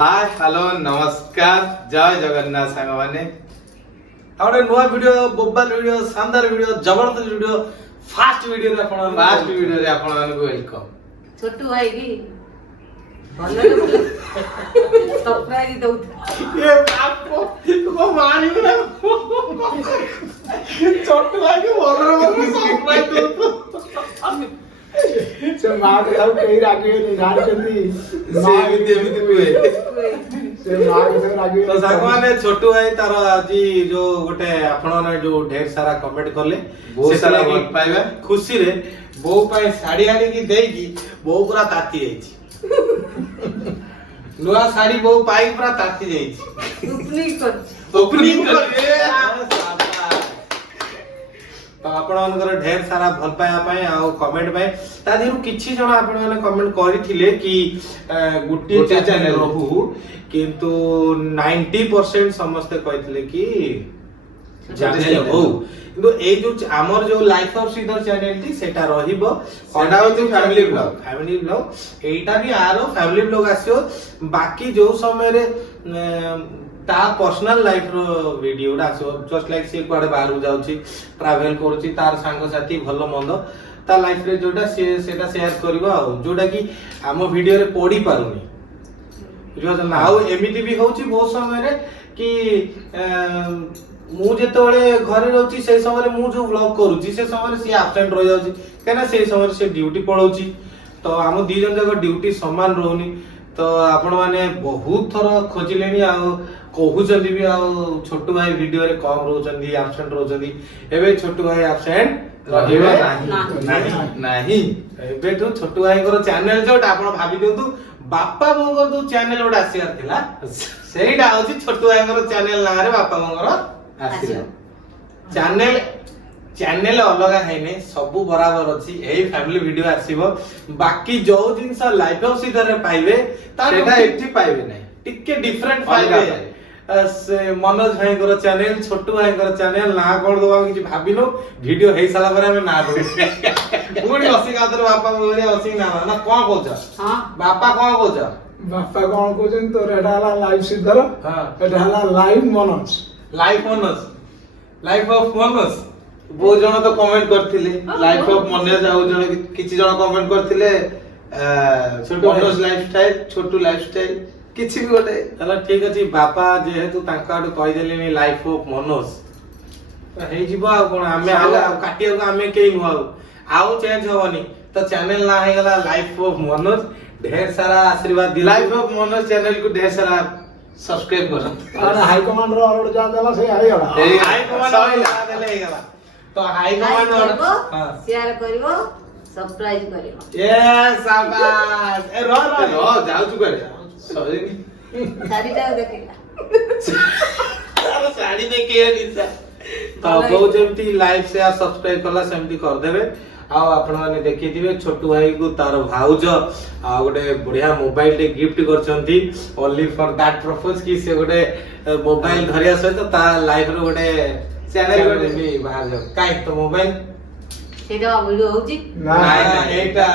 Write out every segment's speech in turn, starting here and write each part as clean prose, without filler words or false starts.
Hi hello नमस्कार जय जगन्नाथ सांग माने आउटे नुआ वीडियो बोबाल वीडियो शानदार वीडियो जबरदस्त वीडियो फास्ट वीडियो रे आपण लास्ट वीडियो रे आपण मानको वेलकम छोटू भाई की भलो सरप्राइज दउ ये बाप को मानी ना छोटू भाई के बोलर बोलर सरप्राइज दो से मां के सब कहीं रागी नहीं जान चंदी से एमिति हुए से मां के सब रागी तो सागवाने छोटू भाई तार আজি जो गोटे आपण ने जो ढेर सारा कमेंट करले बहुत सारा भल पाइबा खुशी रे बो पाए साड़ी आनी की देई की बो पूरा ताती जाईची नुआ साड़ी बो पाई पूरा ताती जाईची ओपनिंग कर तो आपणकर ढेर सारा भल पाया पाए आ कमेंट पाए ता दिरु किछि जण आपण माने कमेंट करिथिले कि गुटी चैनल रहू किंतु 90% समस्त कहथिले कि चैनल हो किंतु ए जो हमर जो लाइफ ऑफ सीधर चैनल थी सेटा रहिबो सेटा होती फैमिली ब्लॉग एटा भी आरो फैमिली ब्लॉग आसियो बाकी जो समय रे ता पर्सनल लाइफ रो वीडियो डा आसियो जस्ट लाइक से कोडे बाहर जाउची ट्रैवल करूची तार संग साथी भलो मंद ता लाइफ रे जोटा सेटा शेयर करबो आ जोटा कि हम वीडियो रे पड़ी पारुनी जो नाउ एमिति भी होची बहुत समय रे कि मु जेतोले घरे रहउची से समय रे मु जो व्लॉग करूची से समय रे से एब्सेंट रह जाउची केना से समय रे से ड्यूटी पळौची तो हम दी जन जक ड्यूटी समान रहउनी तो आपण माने बहुत थर खोजिलेनी आ कहूचंदी भी आ छोटू भाई वीडियो रे कम रहउचंदी एब्सेंट रहउचंदी एबे छोटू भाई एब्सेंट रहिबे नाही एबे तो छोटू भाई को चैनल जोटा आपण भाबी दियंतु बापा मोंगर जो चैनल ओडा आसियार थिला सेइडा होची छोटू भाई को चैनल ना रे बापा मोंगर आसिया चैनल अलग हैने सब बराबर अछि एही फैमिली वीडियो आसीबो बाकी जो जिंस लाइफ ऑफ सीधर रे पाइबे ताटा एठी पाइबे नै टिके डिफरेंट पाइबे से मनोज भाई को चैनल छोटू भाई को चैनल ना कोन दवा कि भाबिनो वीडियो हेई साला पर हमें ना दो पुणी असी गातर बापा मोरे असी ना ना कोन कहछ हां बापा कोन कहछ बापा कोन कहछन तो एटा हला लाइव सीधर हां एटा हला लाइव लाइफ ऑफ मनोज बहुत जन तो कमेंट करथिले लाइफ ऑफ मनोज आ जन किछि जन कमेंट करथिले छोटू मनोज लाइफस्टाइल छोटू लाइफस्टाइल किछि भी गोटे हला ठीक अछि बापा जेहेतु तांका आडू कहि देलेनी लाइफ ऑफ मनोज हेई जिबो आ कोन हमें आ काटियो को हमें केई नु आउ चेंज होवनी तो चैनल ना हे गला लाइफ ऑफ मनोज ढेर सारा आशीर्वाद दिला लाइफ ऑफ मनोज चैनल को ढेर सारा सब्सक्राइब करो और हाई कमांड रो ऑर्डर जा देला से हाई होला हाई कमांड देले हे गला तो हाई कमांड हां शेयर करिवो सरप्राइज करिवो ये शाबाश ए रो जाऊ तू करे सॉरी साड़ी जाऊ देखेला तार साड़ी देखे निसा तो बहुत जेमती लाइक शेयर सब्सक्राइब करला सेमती कर देबे आ आपण माने देखिथिबे छोटू भाई को तार भाउज आ गोटे बढ़िया मोबाइल टे गिफ्ट करचंती ओनली फॉर दैट पर्पस कि से गोटे मोबाइल धरिया सहित ता लाइफ रो गोटे चैनल गोटे भी बाहर जाओ काई तो मोबाइल सेटा वीडियो होची ना एटा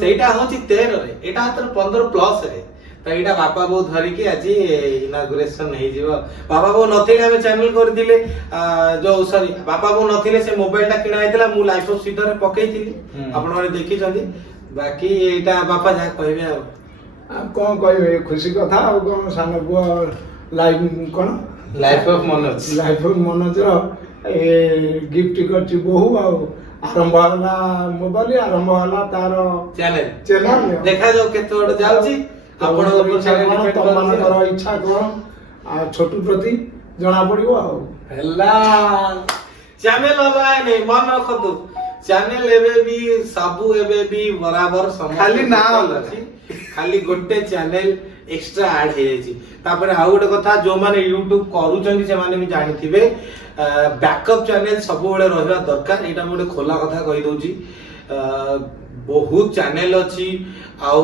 सेटा होची 13 रे एटा हतर 15 प्लस रे तो एटा बापा बो धरि की आज इनागुरेशन नहीं जीवो बापा बो नथिले हम चैनल कर दिले जो सॉरी बापा बो नथिले से मोबाइल टा किना आइतला मु लाइफ ऑफ सीधर पकेइथिली आपण माने देखि जंदी बाकी एटा बापा जा कहबे आ कोन कहबे खुशी कथा आ कोन सानो बुआ लाइव कोन लाइफ ऑफ मनोज रो ए गिफ्ट करची बहु आ आरंभ होला मोबाइल आरंभ होला तारो चैनल देखा जो केतो वड जाउची आपण इच्छा तमनकर इच्छा कोन आ छोटू प्रति जणा पड़िबो आ हल्ला चैनल लगाए नहीं मन रखतु चैनल एबे भी सबु एबे भी बराबर खाली ना होला खाली गोटे चैनल एक्स्ट्रा ऐड हे जाई तापर आ गोटे कथा जो माने YouTube करूचंदी से माने भी जानिथिबे बैकअप चैनल सब बेले रहबा दरकार एटा मोटे खोला कथा कहि दोची बहुत चैनल अछि आउ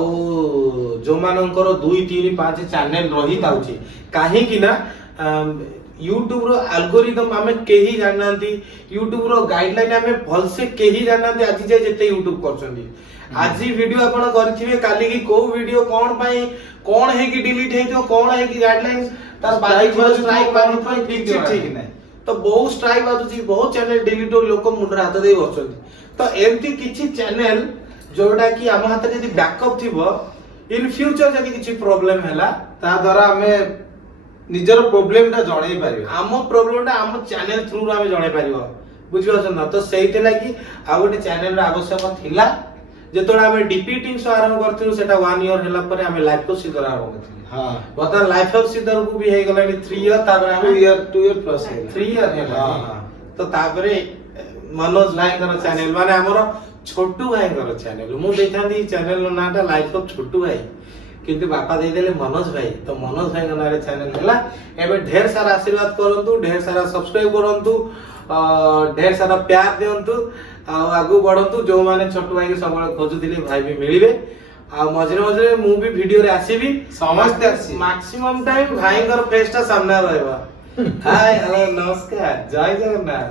जो मानकर 2 3 5 चैनल रही ताउची काहे कि ना YouTube रो एल्गोरिदम हमें केही जाननांती YouTube रो गाइडलाइन हमें भल से केही जाननांती आज जे जते YouTube करछंदी आज वीडियो आपण करथिबे काली की को वीडियो कोन पई कोन है कि डिलीट है तो कोन है कि गाइडलाइन तार बाइक स्ट्राइक मारन ठीक नाही तो बहुत स्ट्राइक बाजुची बहुत चैनल डिलीट लोक मुंड हाथ दे बसुଛନ୍ତି तो एमती किछि चैनल जोडा कि हम हाथ जदी बैकअप थिबो इन फ्यूचर जदी किछि प्रॉब्लम हैला ता द्वारा हमें निजर प्रॉब्लम टा जणाई पारियो आम प्रॉब्लम टा आम चैनल थ्रू रा जणाई पारियो बुझियो ना तो सेहिते लागि आ गोटे चैनल रा आवश्यक थिला जेतोडा हमें डीपीटी सो आरंभ करथिलु सेटा 1 इयर हैला परे हमें लाइफ को सीधर आरंभ करथिलु हां बता लाइफ ऑफ सीधर को भी हे गलानी 3 इयर तापर हमें 2 इयर प्लस है 3 इयर हैला तो तापरे मनोज भाईकर चैनल माने हमरो छोटू भाईकर चैनल मु देखथांदी चैनल नाटा लाइफ ऑफ छोटू भाई किंतु बापा दे देले मनोज भाई तो मनोज भाई का नारे चैनल हैला एबे ढेर सारा आशीर्वाद करंतु ढेर सारा सब्सक्राइब करंतु ढेर सारा प्यार दियंतु आ आगु बढ़ंतु जो माने छोटू भाई के सबले खोजुथिले भाई भी मिलिबे आ मझरे मझरे मु भी वीडियो रे आसीबी समस्त आसी मैक्सिमम टाइम भाईकर फेस ता सामने रहबा हाय हेलो नमस्कार जय जगन्नाथ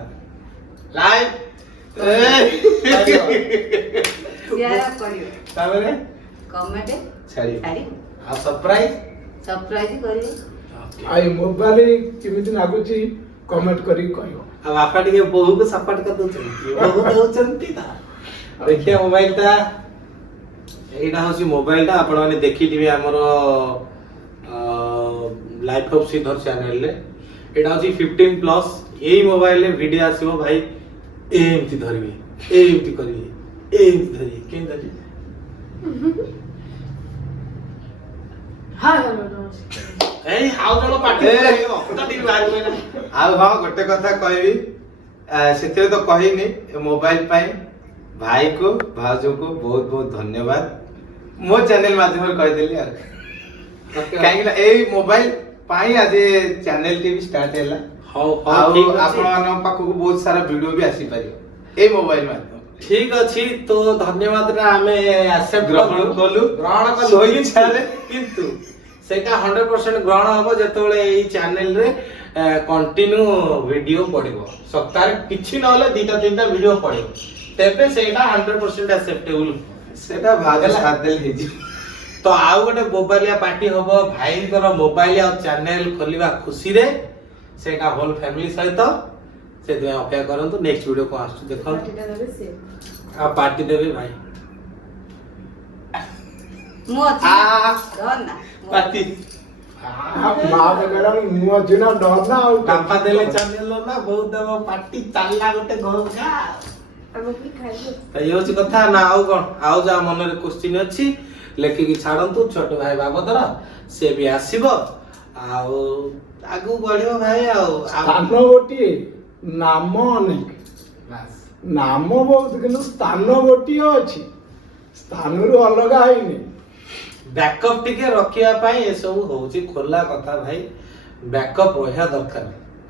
लाइव शेयर करियो ताबरे कमेंट छाड़ी छाड़ी आ सरप्राइज करियो आई मोबाइल केमिति लाଗୁଛି कमेंट करी कहियो अब आपा टिके बहु को सपोर्ट कर दोचंती बहु दोचंती ता देखिए मोबाइल ता एटा होसी मोबाइल ता आपण माने देखि दिबे हमरो लाइफ ऑफ सीधर चैनल ले एटा होसी 15 प्लस एई मोबाइल ले वीडियो आसीबो भाई एमती धरबी एमती करबी एमती धरबी केन धरबी हाय हेलो नमस्कार ए हाउ जणो पाटी लागो तो टिक लागो ना आउ हां गोटे कथा कहबी सेते तो कहिनी मोबाइल पाई भाई को भाजो को बहुत बहुत धन्यवाद मो चैनल माध्यम रे कहि देली यार काहे ना ए मोबाइल पाई आज चैनल टी भी स्टार्ट हैला हाउ आउ ठीक आपण मान पाखु को बहुत सारा वीडियो भी आसी पारियो ए मोबाइल माध्यम ठीक अछि तो धन्यवाद रा हमें एक्सेप्ट ग्रहण कलु ग्रहण कलु सोई इच्छारे किंतु सेटा 100% ग्रहण हबो जेतोले एई चैनल रे कंटिन्यू वीडियो पडिबो सप्ताह किछि न होले दीटा तीनटा वीडियो पडिबो तेबे सेटा 100% एक्सेप्टेबल सेटा भाग साथ देल हेजी तो आउ गोटे मोबाइलिया पार्टी हबो भाईकर मोबाइल और चैनल खोलिबा खुशी रे सेटा होल फैमिली सहित से दे अपेक्षा करंतु नेक्स्ट वीडियो को आस्तु देखो पार्टीटा देबे से आ पार्टी देबे भाई मु अछि डर ना पार्टी ମା ବଗେରା ମୁଁ ଅଛି ନା ଡର ନା ଆଉ बापा देले चैनल ना बहुत देबो पार्टी चालला गोटे घोगा हम की खाइबो तो ये होची कथा ना आउ कोन आउ जा मन रे क्वेश्चन अछि लेखि की छाडंतु छोट भाई बाबदर से भी आसीबो आउ आगु बढ़ियो भाई आउ ସ୍ଥାନ ଗୋଟିଏ ନାମ ଅନେକ बस ନାମ ବହୁତ କିନ୍ତୁ ସ୍ଥାନ ଗୋଟିଏ ଅଛି ସ୍ଥାନରୁ ଅଲଗା ହେଇନି बैकअप टिके रखिया पाई ए सब होची खोला कथा भाई बैकअप रहया दरकार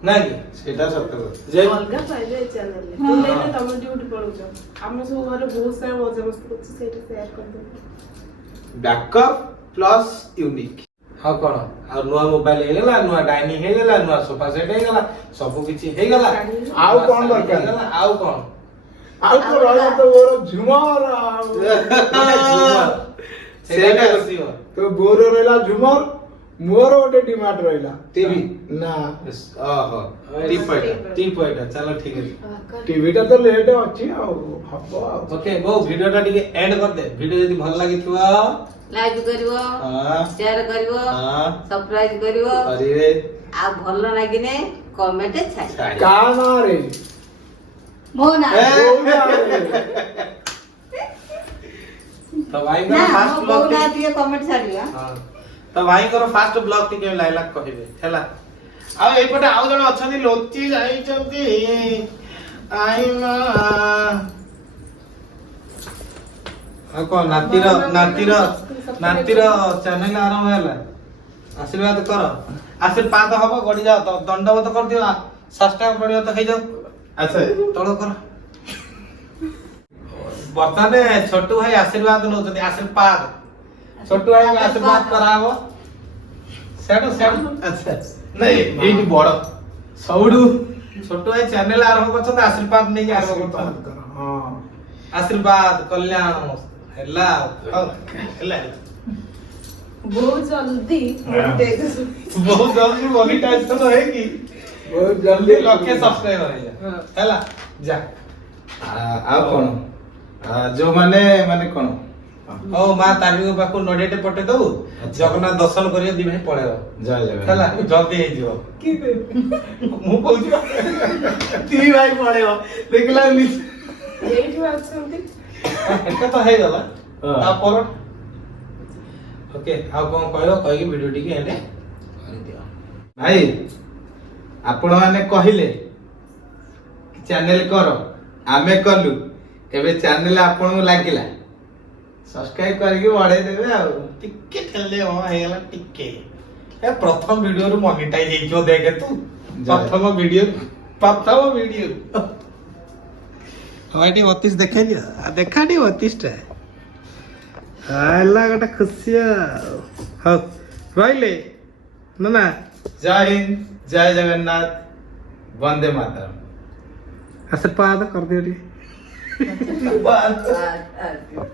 ना कि सेटा सत्य କଥା जे अलगा फायदा चैनल रे तुम लेले तम ड्यूटी पळुछ हम सब घरे बहुत सारा मजा मस्ती करछ सेटा शेयर कर दे बैकअप प्लस यूनिक हां कोन आ नुवा मोबाइल हे गेला नुवा डाइनिंग हे गेला नुवा सोफा सेट हे गेला सब किछि हे गेला ଆଉ କଣ ଦରକାର? ଆଉ कोन ଆଉ ତ ରହିଲା ତ ମୋର ଝୁମର ଆଉ सेटा करसियो ତ ବୋର ରହିଲା ଝୁମର ମୋର ଗୋଟେ ଡିମାଣ୍ଡ ରହିଲା टीवी ନା ओहो टी पॉइंट चलो ठीक है ଟିଭିଟା ତ ଲେଟ୍ ଅଛି ଆଉ ହବ ଆଉ ओके वो वीडियो टा टिके एंड कर दे वीडियो यदि भल लागिथिबा लाइक करिवो हां शेयर करिवो हां सब्सक्राइब करिवो अरे आ भल लागिने कमेंट छाड़ी କାଣା ରେ मो ना तो भाई ना का फास्ट मो ब्लॉग ना दिए कमेंट छाड़िया हां तो भाई कर फास्ट ब्लॉग टी के लाइला कहिबे हैला आ एई पटे आउ जण अछंती लोची जाईचंती आई मा आ को नातीर चैनल आरंभ हैला आशीर्वाद कर आशीर्वाद हबो गडी जाओ तो दंडवत कर दियो सब्सक्राइब करियो तो हे जाओ अच्छा तळो कर बर्तमान छोटू भाई आशीर्वाद नौचंती आशीर्वाद छोटू भाई में आशीर्वाद करावो सेडो सेडो अच्छा नहीं एटी बड़ सौडू छोटू भाई चैनल आरंभ करछन आशीर्वाद नै आरंभ करछन ହଁ आशीर्वाद कल्याण हैला हैला बहुत जल्दी monetization बहुत जल्दी मोनेटाइजेशन होएगी ବହୁତ जल्दी ଜଲ୍ଦି ଲକ୍ଷେ ସବସ୍କ୍ରାଇबर ହେଇଯା हाँ। ହେଲା ଯା ଆଉ କଣ ଯୋଉମାନେ ମାନେ କଣ ହଉ ମା ତାରିଣୀଙ୍କ ପାଖକୁ ନଡ଼ିଆଟେ ପଠେଇ ଦବୁ ଆଚ୍ଛା। ଜଗନ୍ନାଥ ଦର୍ଶନ କରିବା ଦି ଭାଇ ପଳେଇବ ଜୟ ହେଲା ଜଗନ୍ନାଥ ଜଲ୍ଦି ହେଇଯିବ कि ମୁଁ କହୁଛି ବା, ଦି ଭାଇ ପଳେଇବ ଦେଖିଲା एठी अछंती ଏଟା ତ ହେଇଗଲା ହଁ। ତାପର ଓକେ ଆଉ କଣ କହିବ କହିକି ଭିଡିଓ ଟିକେ ଏଣ୍ଡ କରିଦିଅ ଭାଇ ଆପଣ ମାନେ କହିଲେ ଚ୍ୟାନେଲ କର ଆମେ କଲୁ ଏବେ ଚ୍ୟାନେଲ ଆପଣଙ୍କୁ ଲାଗିଲା ସବସ୍କ୍ରାଇବ କରିକି ବଢେଇ ଦେବେ ଆଉ ଟିକେ ଠେଲେ ହଁ ହେଇଗଲା ଟିକେ ଏ ପ୍ରଥମ ଭିଡିଓରୁ ମନିଟାଇଜ ହେଇଯିବ ଦେଖେ ତୁ ପ୍ରଥମ ଭିଡିଓ ହଁ ଏଠି 32 ଦେଖେଇ ଦିଅ ଦେଖା ଟିକେ 32 ଟା ହେଲା ଗୋଟେ ଖୁସି ଆଉ ହଉ ରହିଲେ ନା ଜୟ ହିନ୍ଦ ଜୟ ଜଗନ୍ନାଥ ବନ୍ଦେ ମାତରମ୍ ଆଶୀର୍ବାଦ କରିଦିଅ ଟିକେ आ- आ-